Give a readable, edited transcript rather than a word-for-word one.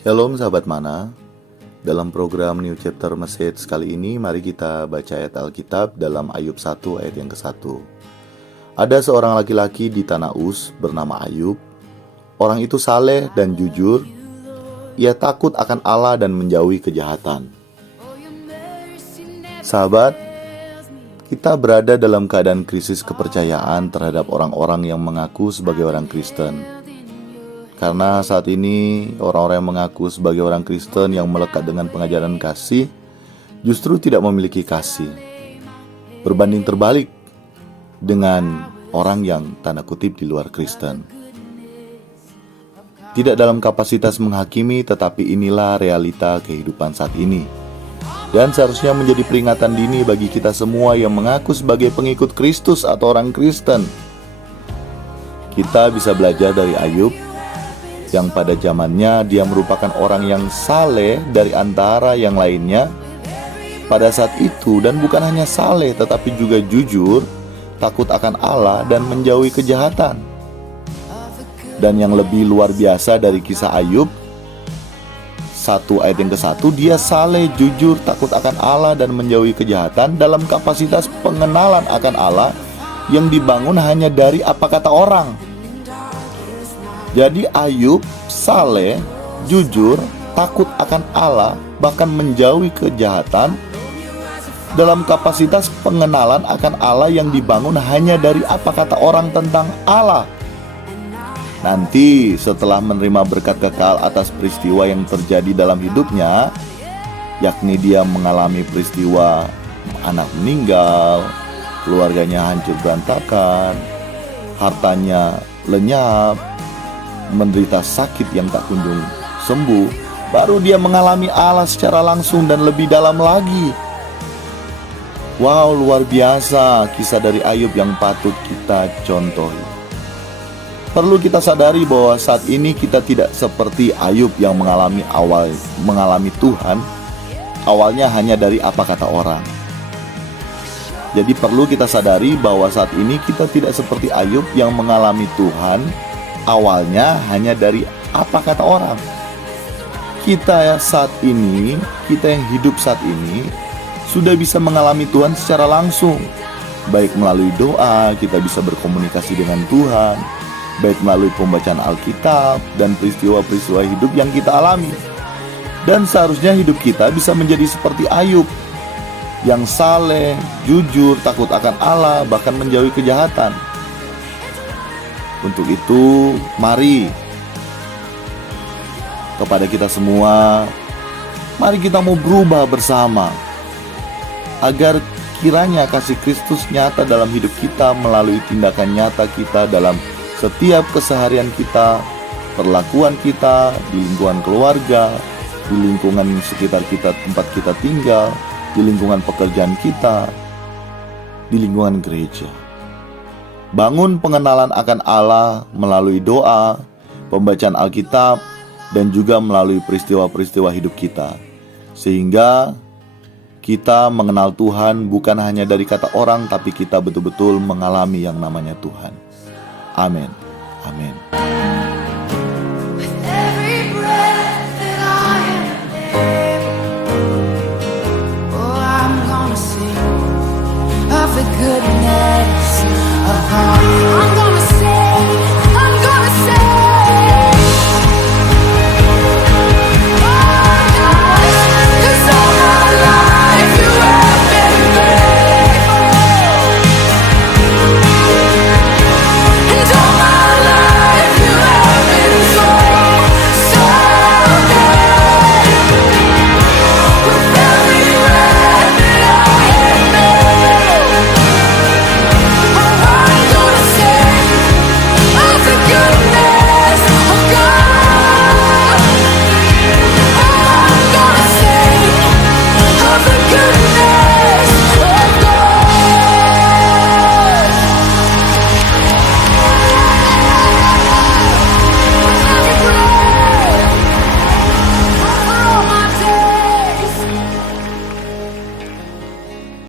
Shalom sahabat mana. Dalam program New Chapter Message kali ini, mari kita baca ayat Alkitab dalam Ayub 1 ayat yang ke-1. Ada seorang laki-laki di tanah Uz bernama Ayub. Orang itu saleh dan jujur. Ia takut akan Allah dan menjauhi kejahatan. Sahabat, kita berada dalam keadaan krisis kepercayaan terhadap orang-orang yang mengaku sebagai orang Kristen. Karena saat ini orang-orang yang mengaku sebagai orang Kristen yang melekat dengan pengajaran kasih justru tidak memiliki kasih. Berbanding terbalik dengan orang yang tanda kutip di luar Kristen. Tidak dalam kapasitas menghakimi, tetapi inilah realita kehidupan saat ini. Dan seharusnya menjadi peringatan dini bagi kita semua yang mengaku sebagai pengikut Kristus atau orang Kristen. Kita bisa belajar dari Ayub, yang pada zamannya dia merupakan orang yang saleh dari antara yang lainnya pada saat itu, dan bukan hanya saleh tetapi juga jujur, takut akan Allah dan menjauhi kejahatan. Dan yang lebih luar biasa dari kisah Ayub 1 ayat yang ke-1, dia saleh, jujur, takut akan Allah dan menjauhi kejahatan dalam kapasitas pengenalan akan Allah yang dibangun hanya dari apa kata orang. Jadi Ayub saleh, jujur, takut akan Allah, bahkan menjauhi kejahatan dalam kapasitas pengenalan akan Allah yang dibangun hanya dari apa kata orang tentang Allah. Nanti setelah menerima berkat kekal atas peristiwa yang terjadi dalam hidupnya, yakni dia mengalami peristiwa anak meninggal, keluarganya hancur berantakan, hartanya lenyap, menderita sakit yang tak kunjung sembuh, baru dia mengalami Allah secara langsung dan lebih dalam lagi. Wow, luar biasa kisah dari Ayub yang patut kita contohi. Perlu kita sadari bahwa saat ini kita tidak seperti Ayub yang mengalami Tuhan awalnya hanya dari apa kata orang. Jadi perlu kita sadari bahwa saat ini kita tidak seperti Ayub yang mengalami Tuhan awalnya hanya dari apa kata orang. Kita saat ini, kita yang hidup saat ini sudah bisa mengalami Tuhan secara langsung. Baik melalui doa, kita bisa berkomunikasi dengan Tuhan, baik melalui pembacaan Alkitab dan peristiwa-peristiwa hidup yang kita alami. Dan seharusnya hidup kita bisa menjadi seperti Ayub yang saleh, jujur, takut akan Allah, bahkan menjauhi kejahatan. Untuk itu, mari kepada kita semua, mari kita mau berubah bersama agar kiranya kasih Kristus nyata dalam hidup kita melalui tindakan nyata kita dalam setiap keseharian kita, perlakuan kita di lingkungan keluarga, di lingkungan sekitar kita, tempat kita tinggal, di lingkungan pekerjaan kita, di lingkungan gereja. Bangun pengenalan akan Allah melalui doa, pembacaan Alkitab, dan juga melalui peristiwa-peristiwa hidup kita. Sehingga kita mengenal Tuhan bukan hanya dari kata orang, tapi kita betul-betul mengalami yang namanya Tuhan. Amin. Amin.